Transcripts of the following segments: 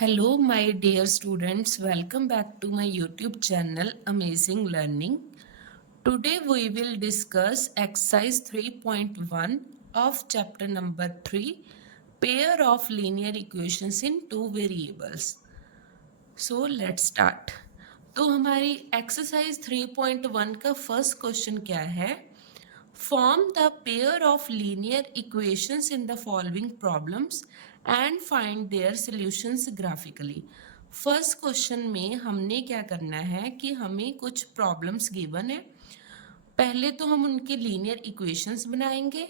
Hello, my dear students. Welcome back to my YouTube channel Amazing Learning. Today we will discuss exercise 3.1 of chapter number 3, pair of linear equations in two variables. So let's start. तो हमारी exercise 3.1 का first question क्या है? Form the pair of linear equations in the following problems and find their solutions graphically. First question में हमने क्या करना है कि हमें कुछ प्रॉब्लम्स गिवन है. पहले तो हम उनके लीनियर इक्वेशंस बनाएंगे,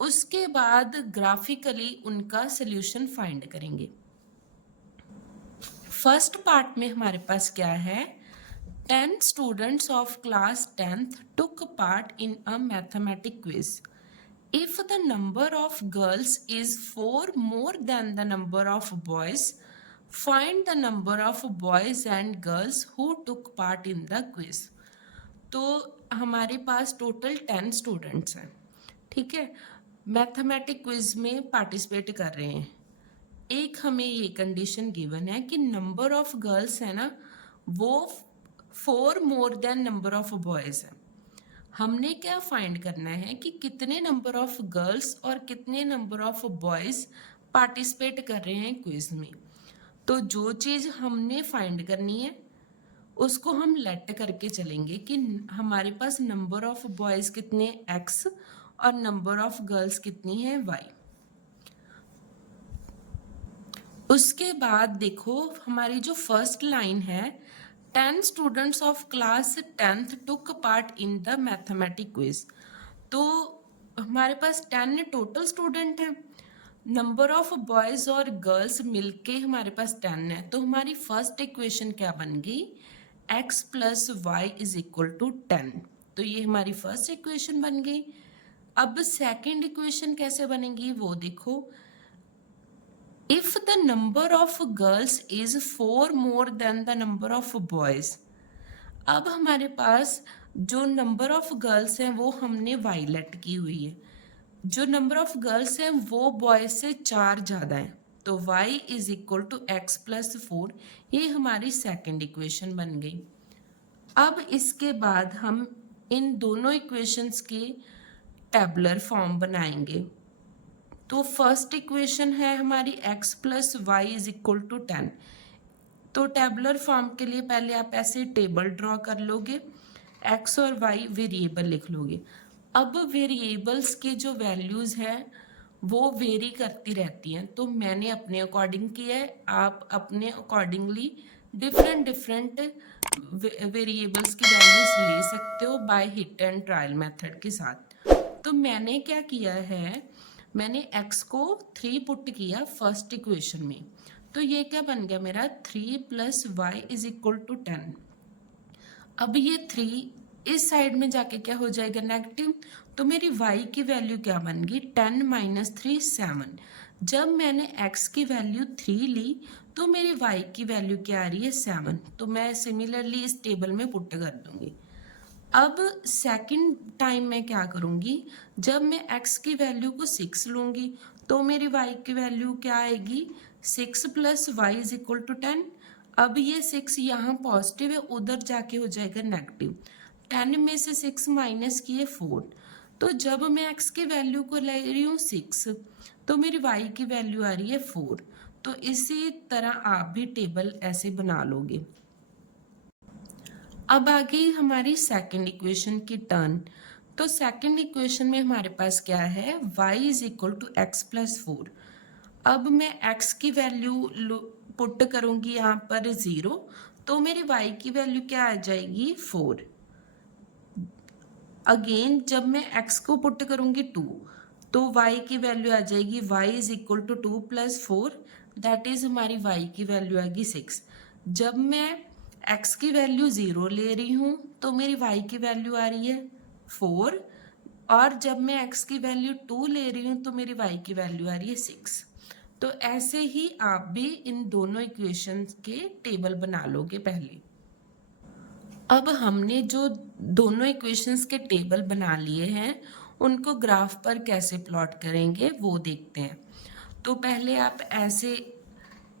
उसके बाद ग्राफिकली उनका सॉल्यूशन फाइंड करेंगे. फर्स्ट पार्ट में हमारे पास क्या है? 10 students of class 10th took part in a mathematics quiz. If the number of girls is 4 more than the number of boys, find the number of boys and girls who took part in the quiz. तो हमारे पास total 10 students हैं, ठीक है, mathematics quiz में participate कर रहे हैं. एक हमें ये कंडीशन गिवन है कि नंबर ऑफ गर्ल्स है ना, वो 4 more than number of boys है. हमने क्या फाइंड करना है कि कितने नंबर ऑफ गर्ल्स और कितने नंबर ऑफ बॉयज़ पार्टिसिपेट कर रहे हैं क्विज में. तो जो चीज़ हमने फाइंड करनी है उसको हम लेट करके चलेंगे कि हमारे पास नंबर ऑफ बॉयज़ कितने x और नंबर ऑफ गर्ल्स कितनी है y. उसके बाद देखो हमारी जो फर्स्ट लाइन है, 10 students of class 10th took part in the mathematics quiz. तो हमारे पास 10 टोटल स्टूडेंट हैं, नंबर ऑफ बॉयज़ और गर्ल्स मिलके हमारे पास 10 है. तो हमारी फर्स्ट इक्वेशन क्या बन गई? x plus y is equal to 10. तो ये हमारी फर्स्ट इक्वेशन बन गई. अब सेकेंड इक्वेशन कैसे बनेगी वो देखो. If the number of girls is 4 more than the number of boys, अब हमारे पास जो नंबर ऑफ गर्ल्स हैं वो हमने वायलेट की हुई है, जो नंबर ऑफ गर्ल्स हैं वो बॉयज से 4 ज़्यादा है. तो y is equal to x plus 4, ये हमारी सेकेंड इक्वेशन बन गई. अब इसके बाद हम इन दोनों इक्वेशंस के टेबुलर फॉर्म बनाएंगे. तो फर्स्ट इक्वेशन है हमारी x plus y is equal to 10. तो टेबुलर फॉर्म के लिए पहले आप ऐसे टेबल ड्रॉ कर लोगे, x और y वेरिएबल लिख लोगे. अब वेरिएबल्स के जो वैल्यूज़ हैं वो वेरी करती रहती हैं, तो मैंने अपने अकॉर्डिंग किया है, आप अपने अकॉर्डिंगली डिफरेंट वेरिएबल्स की वैल्यूज़ ले सकते हो by hit and trial method के साथ. तो मैंने क्या किया है, मैंने x को 3 पुट किया फर्स्ट इक्वेशन में. तो ये क्या बन गया मेरा 3 plus y is equal to 10. अब ये 3 इस साइड में जाके क्या हो जाएगा नेगेटिव. तो मेरी y की वैल्यू क्या बन गई 10 माइनस 3 7. जब मैंने x की वैल्यू 3 ली तो मेरी y की वैल्यू क्या आ रही है 7. तो मैं सिमिलरली इस टेबल में पुट कर दूंगी. अब सेकंड टाइम मैं क्या करूँगी, जब मैं x की वैल्यू को 6 लूँगी तो मेरी y की वैल्यू क्या आएगी 6 plus y is equal to 10. अब ये 6 यहाँ पॉजिटिव है, उधर जाके हो जाएगा नेगेटिव. 10 में से 6 माइनस किए 4. तो जब मैं x की वैल्यू को ले रही हूँ 6 तो मेरी y की वैल्यू आ रही है 4. तो इसी तरह आप भी टेबल ऐसे बना लोगे. अब आ गई हमारी सेकंड इक्वेशन की टर्न. तो सेकंड इक्वेशन में हमारे पास क्या है y is equal to x plus 4. अब मैं x की वैल्यू पुट करूँगी यहाँ पर 0, तो मेरी y की वैल्यू क्या आ जाएगी 4. अगेन जब मैं x को पुट करूँगी 2 तो y की वैल्यू आ जाएगी y is equal to 2 plus 4, that is हमारी y की वैल्यू आएगी 6. जब मैं x की वैल्यू 0 ले रही हूँ तो मेरी y की वैल्यू आ रही है 4, और जब मैं x की वैल्यू 2 ले रही हूँ तो मेरी y की वैल्यू आ रही है 6. तो ऐसे ही आप भी इन दोनों इक्वेशंस के टेबल बना लोगे पहले. अब हमने जो दोनों इक्वेशंस के टेबल बना लिए हैं उनको ग्राफ पर कैसे प्लॉट करेंगे वो देखते हैं. तो पहले आप ऐसे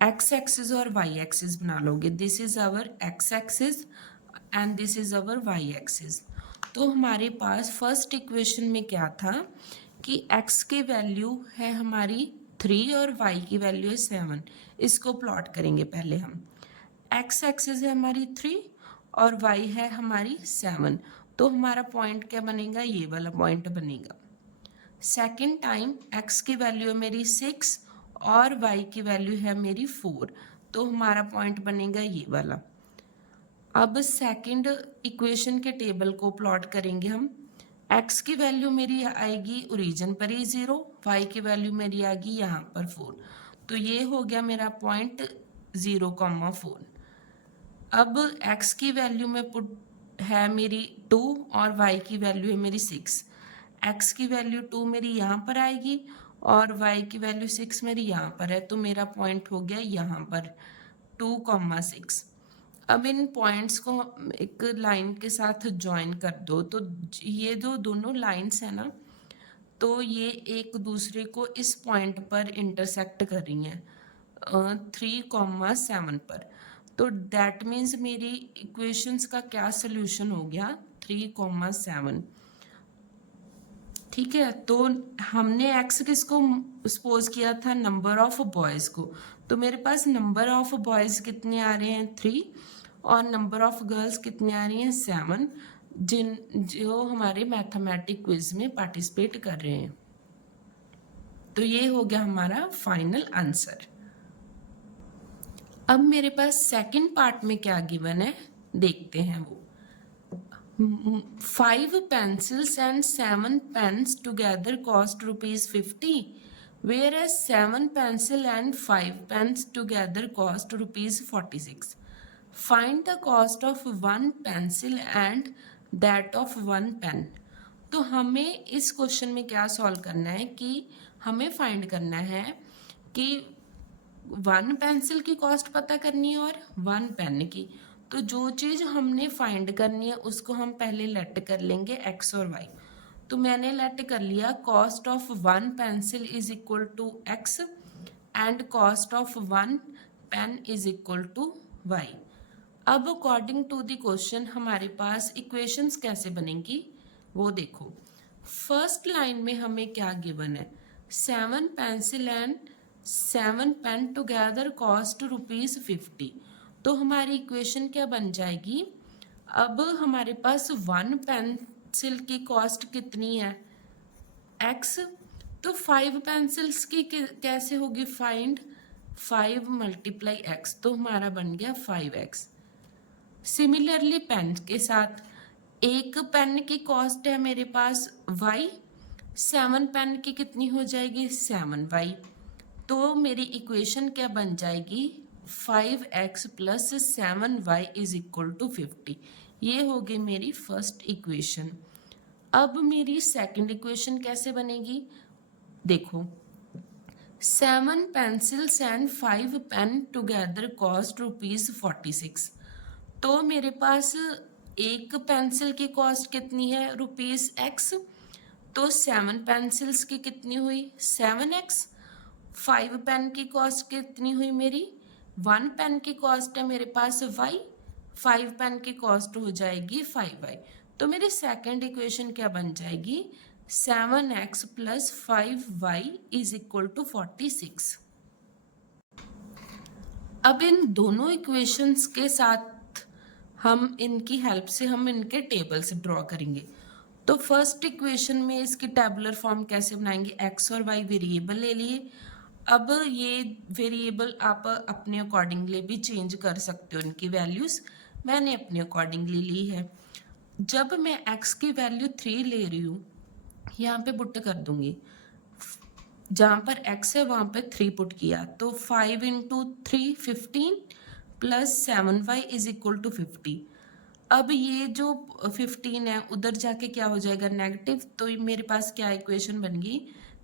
एक्स एक्सिस और वाई एक्सिस बना लोगे। This is our x axis and this is our y axis. तो हमारे पास फर्स्ट इक्वेशन में क्या था कि x की वैल्यू है हमारी 3 और y की वैल्यू है 7। इसको प्लॉट करेंगे पहले हम। x एक्सिस है हमारी 3 और y है हमारी 7। तो हमारा पॉइंट क्या बनेगा, ये वाला पॉइंट बनेगा। सेकेंड टाइम x की वैल्यू है मेरी 6 और y की वैल्यू है मेरी 4। तो हमारा पॉइंट बनेगा ये वाला। अब सेकंड इक्वेशन के टेबल को प्लॉट करेंगे हम। x की वैल्यू मेरी आएगी ओरिजिन पर ही 0, y की वैल्यू मेरी आएगी यहाँ पर 4। तो ये हो गया मेरा पॉइंट 0,4। अब x की वैल्यू में पुट है मेरी 2 और y की वैल्यू है मेरी 6। x की वैल्यू 2 मेरी यहाँ पर आएगी और y की वैल्यू 6 मेरी यहाँ पर है। तो मेरा पॉइंट हो गया यहाँ पर 2,6। अब इन पॉइंट्स को एक लाइन के साथ ज्वाइन कर दो। तो ये जो दोनों लाइंस है ना, तो ये एक दूसरे को इस पॉइंट पर इंटरसेक्ट कर रही हैं 3,7 पर। तो दैट मीन्स मेरी इक्वेशंस का क्या सोल्यूशन हो गया, 3,7। ठीक है। तो हमने x किसको सपोज किया था, नंबर ऑफ बॉयज़ को। तो मेरे पास नंबर ऑफ बॉयज़ कितने आ रहे हैं 3 और नंबर ऑफ गर्ल्स कितने आ रही हैं 7, जो हमारे मैथमेटिक क्विज में पार्टिसिपेट कर रहे हैं। तो ये हो गया हमारा फाइनल आंसर। अब मेरे पास सेकंड पार्ट में क्या गिवन है देखते हैं। वो 5 pencils and 7 pens together cost ₹50, whereas 7 pencil and 5 pens together cost ₹46. Find the cost of 1 pencil and that of 1 pen. तो हमें इस क्वेश्चन में क्या सॉल्व करना है कि हमें फाइंड करना है कि 1 पेंसिल की कॉस्ट पता करनी है और 1 पेन की। तो जो चीज़ हमने फाइंड करनी है उसको हम पहले लेट कर लेंगे x और y। तो मैंने लेट कर लिया cost of 1 pencil is equal to x and cost of 1 pen is equal to y। अब अकॉर्डिंग टू द क्वेश्चन हमारे पास इक्वेशंस कैसे बनेंगी वो देखो। फर्स्ट लाइन में हमें क्या गिवन है, 7 pencil and 7 pen together cost ₹50। तो हमारी इक्वेशन क्या बन जाएगी, अब हमारे पास 1 पेंसिल की कॉस्ट कितनी है x, तो 5 पेंसिल्स की कैसे होगी फाइंड, 5 × x, तो हमारा बन गया 5x। सिमिलरली पेन के साथ एक पेन की कॉस्ट है मेरे पास y, 7 पेन की कितनी हो जाएगी 7y। तो मेरी इक्वेशन क्या बन जाएगी 5x + 7y is equal to 50। ये होगी मेरी फर्स्ट इक्वेशन। अब मेरी सेकंड इक्वेशन कैसे बनेगी देखो, 7 pencils and 5 pen together cost ₹46। तो मेरे पास एक पेंसिल की कॉस्ट कितनी है ₹x, तो 7 पेंसिल्स की कितनी हुई 7x। 5 पेन की कॉस्ट कितनी हुई मेरी, 1 पेन की कॉस्ट है मेरे पास y, 5 पेन की कॉस्ट हो जाएगी 5y। तो मेरी सेकंड इक्वेशन क्या बन जाएगी, 7x + 5y is equal to 46। अब इन दोनों इक्वेशंस के साथ हम इनकी हेल्प से हम इनके टेबल्स ड्रॉ करेंगे। तो फर्स्ट इक्वेशन में इसकी टेबुलर फॉर्म कैसे बनाएंगे, x और y वेरिएबल ले लिए। अब ये वेरिएबल आप अपने अकॉर्डिंगली भी चेंज कर सकते हो इनकी वैल्यूज़, मैंने अपने अकॉर्डिंगली ली है। जब मैं x की वैल्यू 3 ले रही हूँ यहाँ पे पुट कर दूंगी, जहाँ पर x है वहाँ पे 3 पुट किया, तो 5 × 3 15 + 7y इज इक्वल टू 50। अब ये जो 15 है उधर जाके क्या हो जाएगा नेगेटिव, तो मेरे पास क्या इक्वेशन बन गई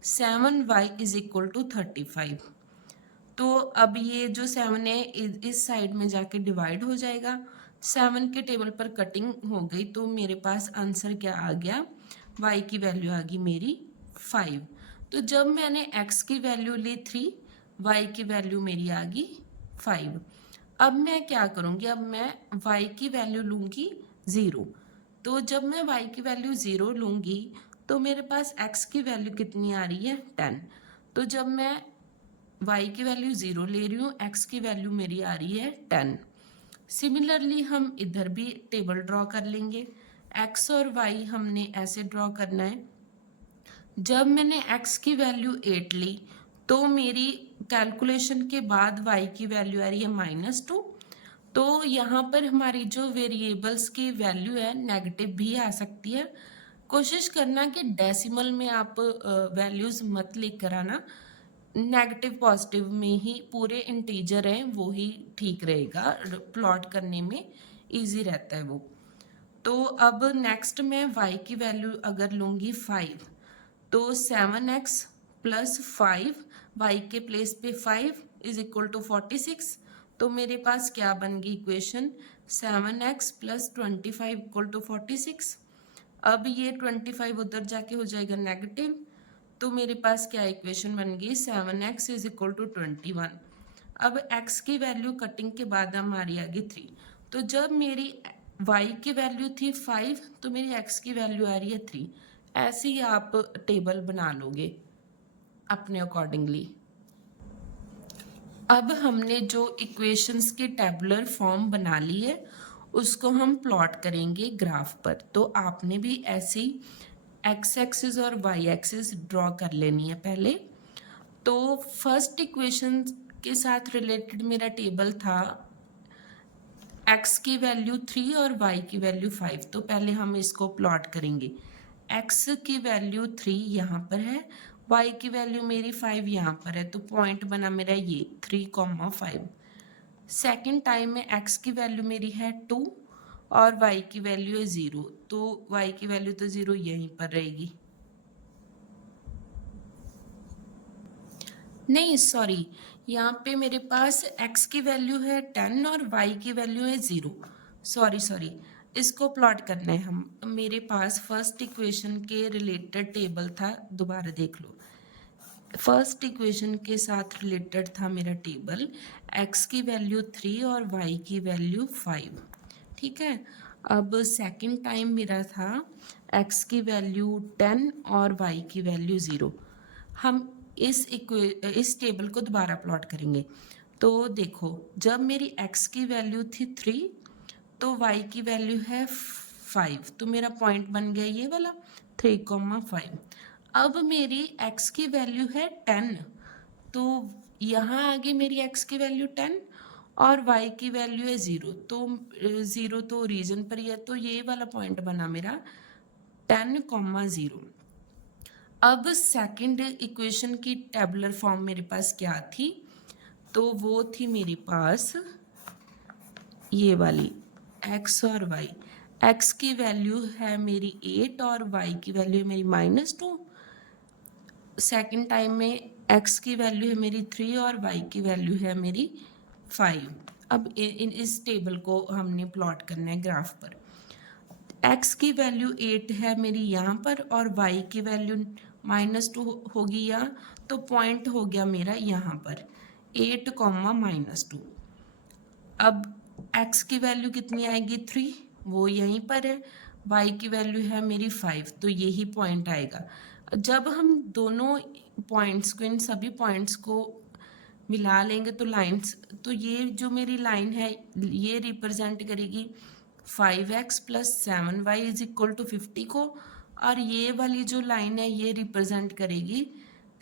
7y इज इक्वल टू 35। तो अब ये जो 7 है इस साइड में जाके डिवाइड हो जाएगा, 7 के टेबल पर कटिंग हो गई। तो मेरे पास आंसर क्या आ गया, y की वैल्यू आ गई मेरी 5। तो जब मैंने x की वैल्यू ली 3, y की वैल्यू मेरी आ गई 5। अब मैं क्या करूँगी, अब मैं y की वैल्यू लूँगी 0। तो जब मैं y की वैल्यू 0 लूँगी तो मेरे पास x की वैल्यू कितनी आ रही है 10। तो जब मैं y की वैल्यू 0 ले रही हूँ, x की वैल्यू मेरी आ रही है 10। सिमिलरली हम इधर भी टेबल ड्रॉ कर लेंगे। x और y हमने ऐसे ड्रॉ करना है। जब मैंने x की वैल्यू 8 ली तो मेरी कैलकुलेशन के बाद y की वैल्यू आ रही है -2। तो यहाँ पर हमारी जो वेरिएबल्स की वैल्यू है नेगेटिव भी आ सकती है। कोशिश करना कि डेसिमल में आप वैल्यूज़ मत लेकर आना, नेगेटिव पॉजिटिव में ही पूरे इंटीजर हैं वो ही ठीक रहेगा, प्लॉट करने में इजी रहता है वो। तो अब नेक्स्ट मैं y की वैल्यू अगर लूँगी 5 तो 7x प्लस 5 y के प्लेस पे 5 इज इक्वल टू 46। तो मेरे पास क्या बन गई equation 7x plus 25 equal to 46। अब ये 25 उधर जाके हो जाएगा नेगेटिव, तो मेरे पास क्या इक्वेशन बन गई 7x इज इक्वल टू 21। अब x की वैल्यू कटिंग के बाद हमारी आ गई 3। तो जब मेरी y की वैल्यू थी 5 तो मेरी x की वैल्यू आ रही है 3। ऐसे ही आप टेबल बना लोगे अपने अकॉर्डिंगली। अब हमने जो इक्वेशंस की टेबुलर फॉर्म बना ली है उसको हम प्लॉट करेंगे ग्राफ पर। तो आपने भी ऐसे ही एक्स एक्सिस और वाई एक्सिस ड्रॉ कर लेनी है पहले। तो फर्स्ट इक्वेशन के साथ रिलेटेड मेरा टेबल था x की वैल्यू 3 और y की वैल्यू 5। तो पहले हम इसको प्लॉट करेंगे। x की वैल्यू 3 यहाँ पर है, y की वैल्यू मेरी 5 यहाँ पर है, तो पॉइंट बना मेरा ये 3,5। सेकेंड टाइम में x की वैल्यू मेरी है 2 और y की वैल्यू है 0, तो y की वैल्यू तो 0 यहीं पर रहेगी। नहीं सॉरी, यहाँ पे मेरे पास x की वैल्यू है 10 और y की वैल्यू है 0। सॉरी, इसको प्लॉट करना है हम। मेरे पास फर्स्ट इक्वेशन के रिलेटेड टेबल था, दोबारा देख लो। फर्स्ट इक्वेशन के साथ रिलेटेड था मेरा टेबल, x की वैल्यू 3 और y की वैल्यू 5। ठीक है। अब सेकंड टाइम मेरा था x की वैल्यू 10 और y की वैल्यू 0। हम इस टेबल को दोबारा प्लॉट करेंगे। तो देखो, जब मेरी x की वैल्यू थी 3 तो y की वैल्यू है 5, तो मेरा पॉइंट बन गया ये वाला 3,5। अब मेरी x की वैल्यू है 10, तो यहाँ आगे मेरी x की वैल्यू 10 और y की वैल्यू है 0, तो 0 तो रीजन पर ही है, तो ये वाला पॉइंट बना मेरा 10,0। अब सेकंड इक्वेशन की टेबुलर फॉर्म मेरे पास क्या थी, तो वो थी मेरे पास ये वाली x और y। x की वैल्यू है मेरी 8 और y की वैल्यू है मेरी -2। सेकंड टाइम में x की वैल्यू है मेरी 3 और y की वैल्यू है मेरी 5। अब इस टेबल को हमने प्लॉट करना है ग्राफ पर। x की वैल्यू 8 है मेरी यहाँ पर और y की वैल्यू -2 होगी यहाँ, तो पॉइंट हो गया मेरा यहाँ पर 8, -2। अब x की वैल्यू कितनी आएगी 3, वो यहीं पर है। y की वैल्यू है मेरी 5, तो यही पॉइंट आएगा। जब हम दोनों पॉइंट्स को, इन सभी पॉइंट्स को मिला लेंगे तो लाइंस, तो ये जो मेरी लाइन है ये रिप्रेजेंट करेगी 5x plus 7y is equal to 50 को, और ये वाली जो लाइन है ये रिप्रेजेंट करेगी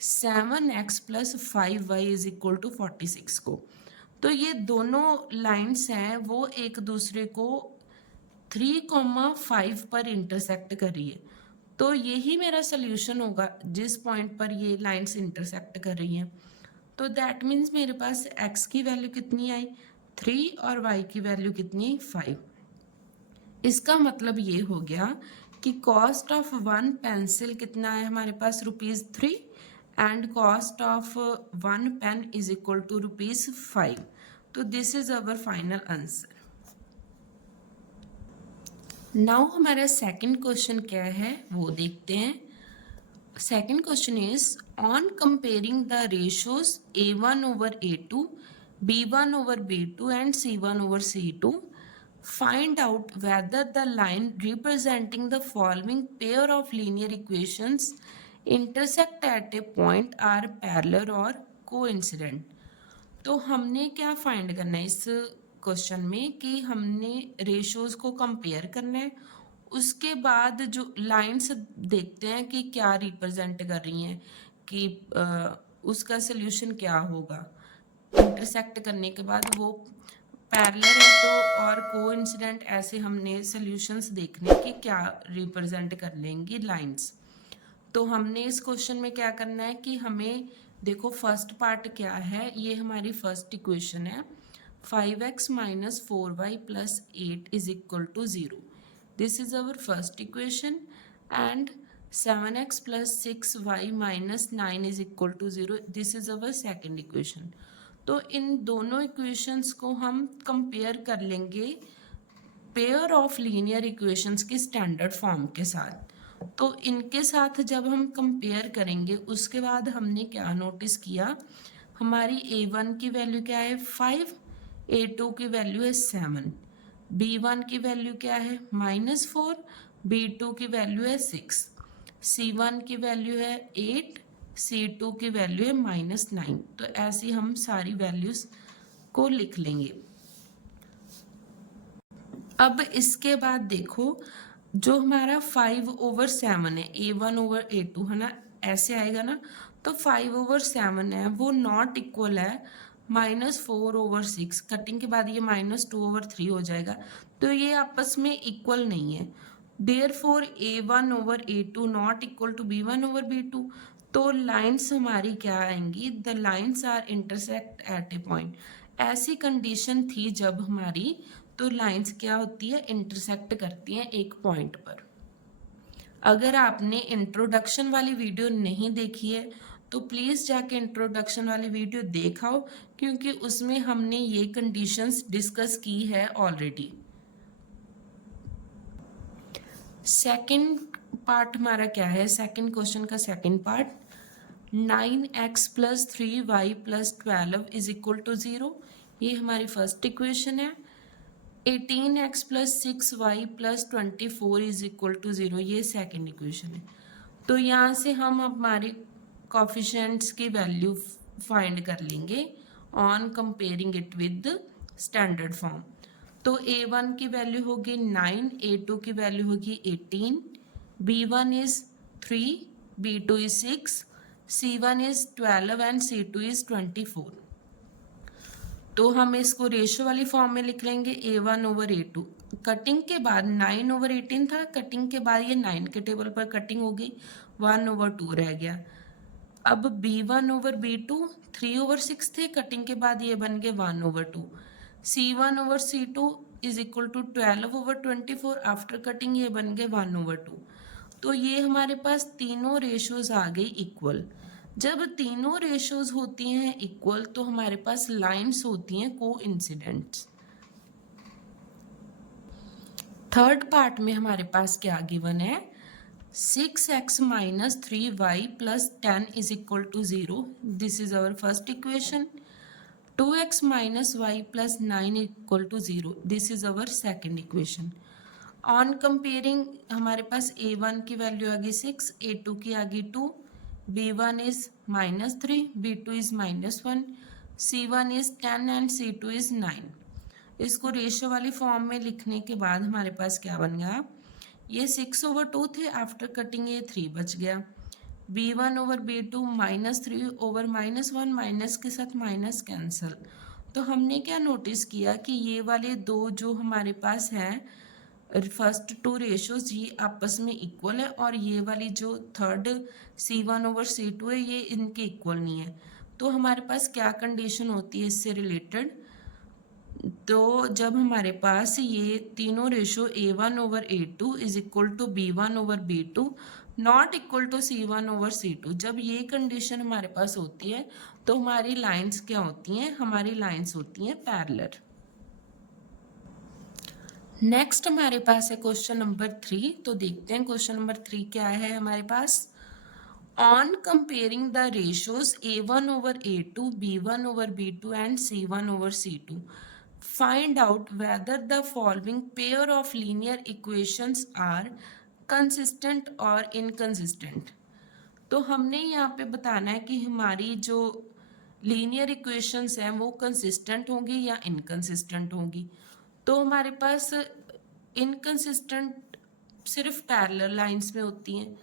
7x plus 5y is equal to 46 को। तो ये दोनों लाइंस हैं वो एक दूसरे को 3,5 पर इंटरसेक्ट कर रही है। तो यही मेरा सोल्यूशन होगा जिस पॉइंट पर ये लाइंस इंटरसेक्ट कर रही हैं। तो दैट मीन्स मेरे पास x की वैल्यू कितनी आई 3 और y की वैल्यू कितनी आई 5। इसका मतलब ये हो गया कि कॉस्ट ऑफ 1 पेंसिल कितना है हमारे पास ₹3 and cost of 1 pen is equal to ₹5। तो this is our final answer. Now हमारा सेकंड क्वेश्चन क्या है वो देखते हैं। Second question is on comparing the ratios A1 over A2 B1 over B2 and C1 over C2. Find out whether the line representing the following pair of linear equations intersect at a point are parallel or coincident. तो हमने क्या find करना है इस question में कि हमने ratios को कंपेयर करना है, उसके बाद जो लाइंस देखते हैं कि क्या रिप्रेजेंट कर रही हैं, कि उसका सोल्यूशन क्या होगा। इंटरसेक्ट करने के बाद वो पैरेलल है तो और कोइंसिडेंट, ऐसे हमने सॉल्यूशंस देखने कि क्या रिप्रेजेंट कर लेंगी लाइंस। तो हमने इस क्वेश्चन में क्या करना है कि हमें देखो फर्स्ट पार्ट क्या है, ये हमारी फर्स्ट इक्वेशन है 5x minus 4y plus 8 is equal to 0। This is our first equation and 7x plus 6y minus 9 is equal to 0, this is our second equation. तो इन दोनों इक्वेशंस को हम कंपेयर कर लेंगे पेयर ऑफ लीनियर इक्वेशंस की standard form के साथ। तो इनके साथ जब हम कंपेयर करेंगे उसके बाद हमने क्या नोटिस किया, हमारी A1 की वैल्यू क्या है 5, A2 की वैल्यू है 7, B1 की वैल्यू क्या है -4, B2 की वैल्यू है 6, C1 की वैल्यू है 8, C2 की वैल्यू है -9। तो ऐसी हम सारी वैल्यूज को लिख लेंगे। अब इसके बाद देखो जो हमारा 5/7 है, A1 over A2 है ना, ऐसे आएगा ना, तो 5/7 है वो नॉट इक्वल है -4/6। कटिंग के बाद ये -2/3 हो जाएगा, तो ये आपस में इक्वल नहीं है। Therefore A1 over A2 not equal to B1 over B2। तो लाइंस हमारी क्या आएंगी, the lines are intersect at a point. ऐसी कंडीशन थी जब हमारी, तो लाइंस क्या होती है, इंटरसेक्ट करती हैं एक पॉइंट पर। अगर आपने इंट्रोडक्शन वाली वीडियो नहीं देखी है तो प्लीज़ जाके इंट्रोडक्शन वाली वीडियो देखाओ, क्योंकि उसमें हमने ये कंडीशंस डिस्कस की है ऑलरेडी। सेकंड पार्ट हमारा क्या है, सेकंड क्वेश्चन का second part 9x plus 3y plus 12 is equal to 0। ये हमारी फर्स्ट इक्वेशन है। 18x plus 6y plus 24 is equal to 0, ये सेकेंड इक्वेशन है। तो यहाँ से हम हमारे कोफिशिएंट्स की वैल्यू फाइंड कर लेंगे on comparing it with standard form. तो A1 की वैल्यू होगी 9, A2 की वैल्यू होगी 18, B1 is 3, B2 is 6, C1 is 12 and C2 is 24। तो हम इसको रेशो वाली फॉर्म में लिख लेंगे A1 over A2। कटिंग के बाद 9 over 18 था, कटिंग के बाद ये 9 के टेबल पर कटिंग होगी, 1 over 2 रह गया। अब B1 over B2 3 over 6 थे, कटिंग के बाद ये बन गए 1 over 2। C1 over C2 is equal to 12 over 24, after cutting ये बन गए 1 over 2। तो ये हमारे पास तीनों रेशोज आ गई इक्वल। जब तीनों रेशोज होती हैं इक्वल तो हमारे पास लाइंस होती हैं कोइंसिडेंट्स। थर्ड पार्ट में हमारे पास क्या गिवन है, 6x minus 3y plus 10 is equal to 0, this is our first equation. 2x minus y plus 9 equal to 0, this is our second equation. On comparing हमारे पास A1 की वैल्यू आ गई 6, A2 की आ गई 2, B1 is -3, B2 is -1, C1 is 10 and C2 is 9। इसको ratio वाली form में लिखने के बाद हमारे पास क्या बन गया, ये 6 over 2 थे, आफ्टर कटिंग ये 3 बच गया। B1 over B2 -3 over -1, minus के साथ माइनस कैंसल। तो हमने क्या नोटिस किया कि ये वाले दो जो हमारे पास हैं फर्स्ट टू रेशोज ये आपस में इक्वल है, और ये वाली जो थर्ड C1 over C2 है ये इनके इक्वल नहीं है। तो हमारे पास क्या कंडीशन होती है इससे रिलेटेड, तो जब हमारे पास ये तीनों ratio A1 over A2 is equal to B1 over B2 not equal to C1 over C2, जब ये कंडीशन हमारे पास होती है तो हमारी लाइंस क्या होती हैं, हमारी लाइंस होती हैं पैरेलल। नेक्स्ट हमारे पास है क्वेश्चन नंबर 3। तो देखते हैं क्वेश्चन नंबर 3 क्या है हमारे पास। On comparing the ratios A1 over A2, B1 over B2 and C1 over C2, find out whether the following pair of linear equations are consistent or inconsistent. तो हमने यहाँ पे बताना है कि हमारी जो लीनियर इक्वेशंस हैं वो कंसिस्टेंट होंगी या इनकंसिस्टेंट होंगी. तो हमारे पास इनकंसिस्टेंट सिर्फ पैरेलल लाइंस में होती हैं.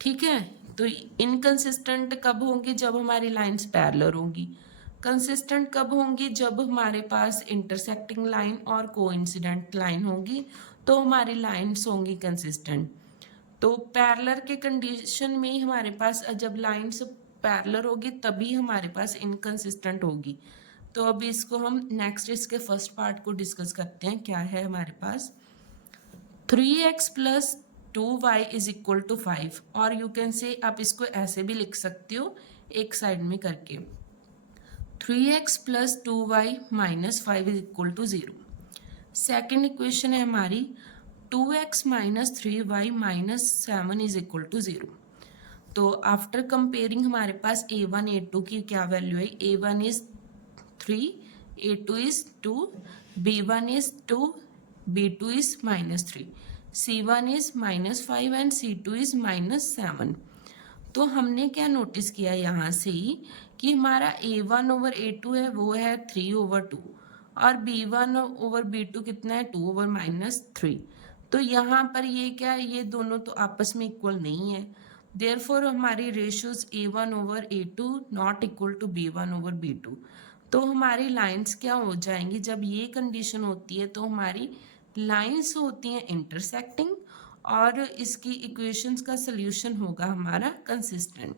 ठीक है, तो इनकंसिस्टेंट कब होंगी? जब हमारी लाइंस पैरेलल होंगी. कंसिस्टेंट कब होंगी? जब हमारे पास इंटरसेक्टिंग लाइन और कोइंसिडेंट लाइन होगी, तो हमारी लाइंस होंगी कंसिस्टेंट. तो पैरेलल के कंडीशन में ही हमारे पास जब लाइंस पैरेलल होगी तभी हमारे पास इनकंसिस्टेंट होगी. तो अब इसको हम नेक्स्ट इसके फर्स्ट पार्ट को डिस्कस करते हैं. क्या है हमारे पास? 3x plus 2y is equal to 5, और यू कैन से आप इसको ऐसे भी लिख सकते हो एक साइड में करके. 3x plus 2y minus 5 is equal to 0. Second equation है हमारी 2x minus 3y minus 7 is equal to 0. तो आफ्टर कंपेयरिंग हमारे पास a1 a2 की क्या वैल्यू है? a1 is 3, a2 is 2, b1 is 2, b2 is minus 3, c1 is minus 5 and c2 is minus 7. तो हमने क्या नोटिस किया यहाँ से ही कि हमारा a1 ओवर a2 है वो है 3 ओवर 2, और b1 ओवर b2 कितना है? 2 ओवर माइनस 3. तो यहाँ पर ये क्या है? ये दोनों तो आपस में इक्वल नहीं है. देयरफॉर हमारी ratios a1 over a2 not equal to b1 over b2. तो हमारी लाइंस क्या हो जाएंगी? जब ये कंडीशन होती है तो हमारी लाइंस होती हैं इंटरसेक्टिंग, और इसकी इक्वेशंस का सल्यूशन होगा हमारा कंसिस्टेंट.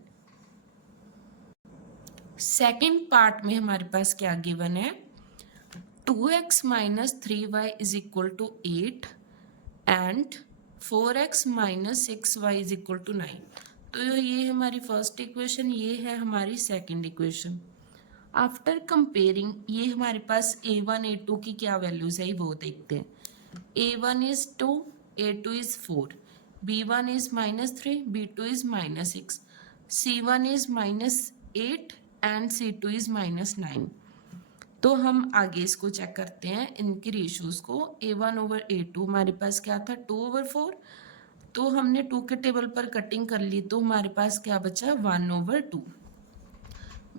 सेकेंड पार्ट में हमारे पास क्या गिवन है? 2x minus 3y is equal to 8 and 4x minus 6y is equal to 9. तो ये हमारी फर्स्ट इक्वेशन, ये है हमारी सेकेंड इक्वेशन. आफ्टर कंपेयरिंग ये हमारे पास a1 a2 की क्या वैल्यूज है वो देखते हैं. a1 is 2, a2 is 4, b1 is minus 3, b2 is minus 6, c1 is minus 8 and c2 is minus 9. तो हम आगे इसको चेक करते हैं इनकी रेशियोज को. a1 ओवर a2 हमारे पास क्या था? 2 ओवर 4. तो हमने 2 के टेबल पर कटिंग कर ली तो हमारे पास क्या बचा? 1 ओवर 2.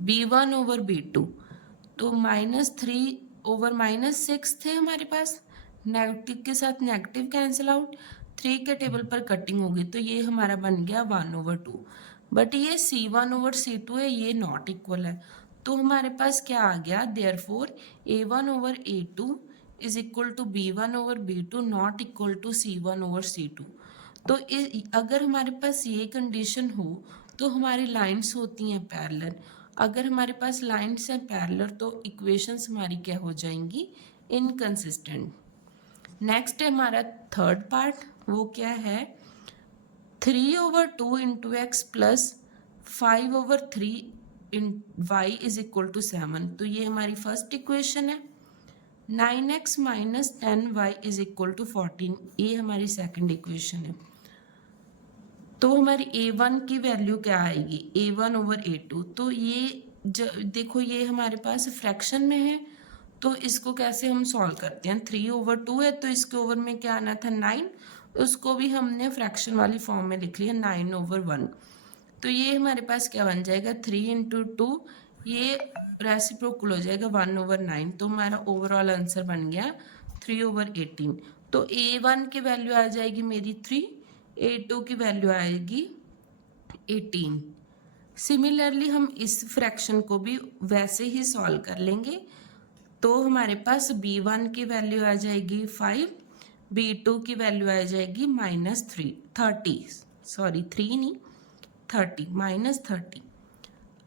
b1 ओवर b2 तो माइनस 3 ओवर माइनस 6 थे हमारे पास. नेगेटिव के साथ नेगेटिव कैंसिल आउट, 3 के टेबल पर कटिंग होगी तो ये हमारा बन गया 1 ओवर 2. बट ये c1 ओवर c2 है, ये नॉट इक्वल है. तो हमारे पास क्या आ गया? Therefore a1 over a2 is equal to b1 over b2 not equal to c1 over c2. तो अगर हमारे पास ये कंडीशन हो तो हमारी लाइंस होती हैं पैरेलल. अगर हमारे पास लाइंस हैं पैरेलल तो इक्वेशंस हमारी क्या हो जाएंगी? इनकंसिस्टेंट. नेक्स्ट है हमारा थर्ड पार्ट, वो क्या है? 3 over 2 into x plus 5 over 3 in y is equal to 7. तो ये हमारी फर्स्ट इक्वेशन है. 9x minus 10y is equal to 14, ये हमारी सेकंड इक्वेशन है. तो हमारी a1 की वैल्यू क्या आएगी? a1 over a2. तो ये देखो ये हमारे पास फ्रैक्शन में है तो इसको कैसे हम सॉल्व करते हैं? 3 ओवर 2 है तो इसके ओवर में क्या आना था? 9. उसको भी हमने फ्रैक्शन वाली फॉर्म में लिख लिया 9 ओवर 1. तो ये हमारे पास क्या बन जाएगा? 3 इंटू 2, ये रेसिप्रोकल हो जाएगा 1 ओवर 9. तो हमारा ओवरऑल आंसर बन गया 3 ओवर 18. तो a1 की वैल्यू आ जाएगी मेरी 3, a2 की वैल्यू आएगी 18. सिमिलरली हम इस फ्रैक्शन को भी वैसे ही सॉल्व कर लेंगे. तो हमारे पास b1 की वैल्यू आ जाएगी 5, b2 की वैल्यू आ जाएगी माइनस 30, सॉरी 3 नहीं 30, माइनस 30.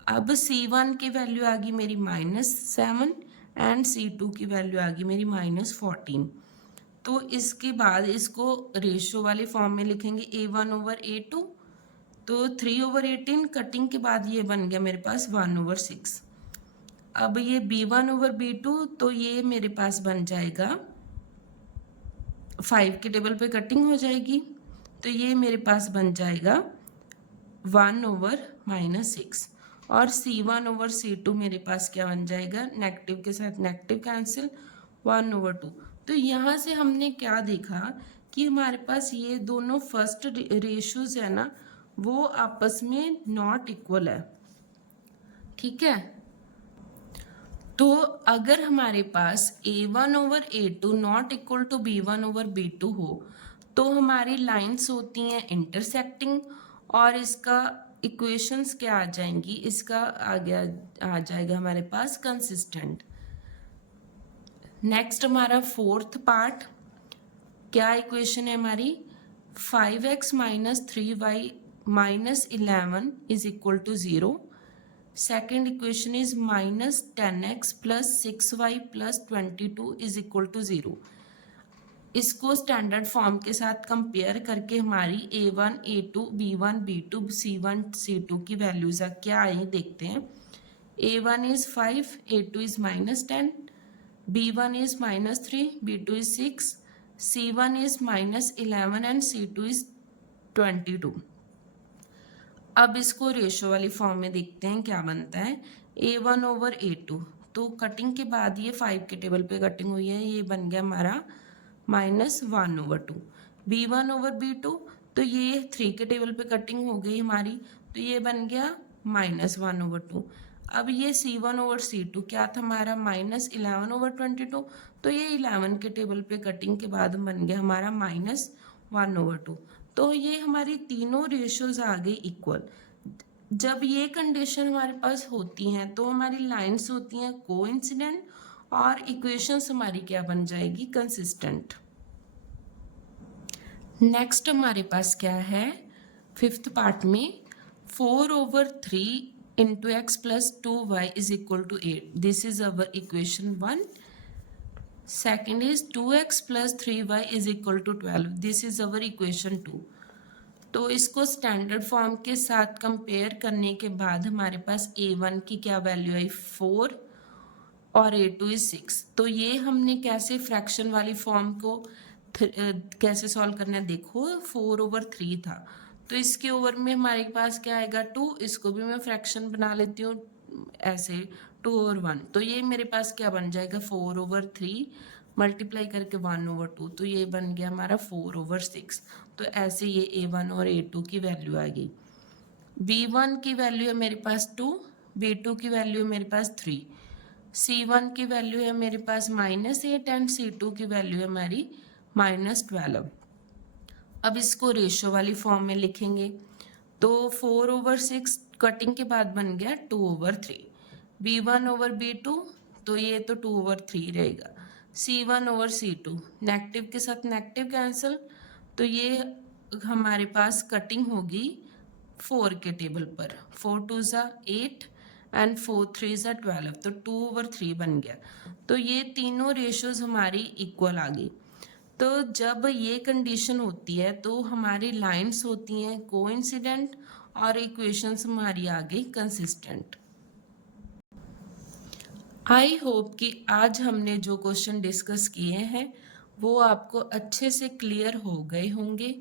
अब c1 की वैल्यू आ गई मेरी माइनस 7 एंड c2 की वैल्यू आ गई मेरी माइनस 14. तो इसके बाद इसको रेशियो वाली फॉर्म में लिखेंगे a1 ओवर a2. तो 3 ओवर 18 कटिंग के बाद ये बन गया मेरे पास 1 ओवर 6. अब ये b1 ओवर b2 तो ये मेरे पास बन जाएगा 5 के टेबल पे कटिंग हो जाएगी तो ये मेरे पास बन जाएगा 1/-6 और C1/C2 मेरे पास क्या बन जाएगा, नेगेटिव के साथ नेगेटिव कैंसिल, 1/2। तो यहाँ से हमने क्या देखा कि हमारे पास ये दोनों फर्स्ट रेशियोज है ना, वो आपस में नॉट इक्वल है, ठीक है। तो अगर हमारे पास A1/A2 not equal to B1/B2 हो तो हमारी लाइंस होती हैं इंटरसेक्टिंग और इसका इक्वेशंस क्या आ जाएंगी, इसका आ जाएगा हमारे पास कंसिस्टेंट। नेक्स्ट हमारा फोर्थ पार्ट, क्या इक्वेशन है हमारी, 5x - 3y - 11 is equal to 0। Second equation is -10x + 6y + 22 is equal to 0। इसको स्टैंडर्ड फॉर्म के साथ कंपेयर करके हमारी A1, A2, B1, B2, C1, C2 की वैल्यूज क्या आई देखते हैं। A1 is 5, A2 is -10, B1 is -3, B2 is 6, C1 is -11 and C2 is 22। अब इसको रेशो वाली फॉर्म में देखते हैं क्या बनता है। A1/A2, तो कटिंग के बाद ये 5 के टेबल पे कटिंग हुई है, ये बन गया हमारा -1/2। B1/B2, तो ये 3 के टेबल पे कटिंग हो गई हमारी, तो ये बन गया -1/2। अब ये C1/C2 क्या था हमारा, -11/22, तो ये 11 के टेबल पे कटिंग के बाद बन गया हमारा -1/2। तो ये हमारी तीनों रेशियोज आ गई इक्वल। जब ये कंडीशन हमारे पास होती हैं तो हमारी लाइंस होती हैं कोइंसिडेंट और इक्वेशंस हमारी क्या बन जाएगी, कंसिस्टेंट। नेक्स्ट हमारे पास क्या है, फिफ्थ पार्ट में 4/3 into x plus 2y is equal to 8. This is our equation 1. Second is 2x plus 3y is equal to 12. This is our equation 2. तो इसको स्टैंडर्ड फॉर्म के साथ कंपेयर करने के बाद हमारे पास A1 की क्या वैल्यू आई, 4 और A2 इज 6। तो ये हमने कैसे फ्रैक्शन वाली फॉर्म को कैसे सॉल्व करना है, देखो 4/3 था, तो इसके ओवर में हमारे पास क्या आएगा 2, इसको भी मैं फ्रैक्शन बना लेती हूँ ऐसे 2/1, तो ये मेरे पास क्या बन जाएगा 4/3 मल्टीप्लाई करके 1/2, तो ये बन गया हमारा 4/6। तो ऐसे ये A1 और A2 की वैल्यू आ गई। B1 की वैल्यू है मेरे पास 2, B2 की वैल्यू है मेरे पास 3, C1 की वैल्यू है मेरे पास -8 एंड C2 की वैल्यू है हमारी -12। अब इसको रेशियो वाली फॉर्म में लिखेंगे, तो 4/6 कटिंग के बाद बन गया 2/3। B1/B2, तो ये तो 2/3 रहेगा। C1/C2, नेगेटिव के साथ नेगेटिव कैंसिल, तो ये हमारे पास कटिंग होगी 4 के टेबल पर, 4 2 ज़ा 8 एंड 4 3 ज़ा 12, तो 2/3 बन गया। तो ये तीनों रेशियोज हमारी इक्वल आ गई। तो जब ये कंडीशन होती है तो हमारी लाइंस होती हैं कोइंसिडेंट और इक्वेशंस हमारी आ गई कंसिस्टेंट। आई होप कि आज हमने जो क्वेश्चन डिस्कस किए हैं वो आपको अच्छे से क्लियर हो गए होंगे।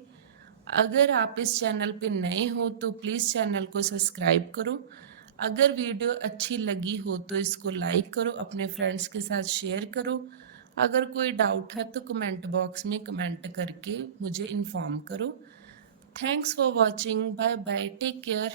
अगर आप इस चैनल पे नए हो तो प्लीज़ चैनल को सब्सक्राइब करो। अगर वीडियो अच्छी लगी हो तो इसको लाइक करो, अपने फ्रेंड्स के साथ शेयर करो। अगर कोई डाउट है तो कमेंट बॉक्स में कमेंट करके मुझे इन्फॉर्म करो। Thanks for watching, bye bye, take care.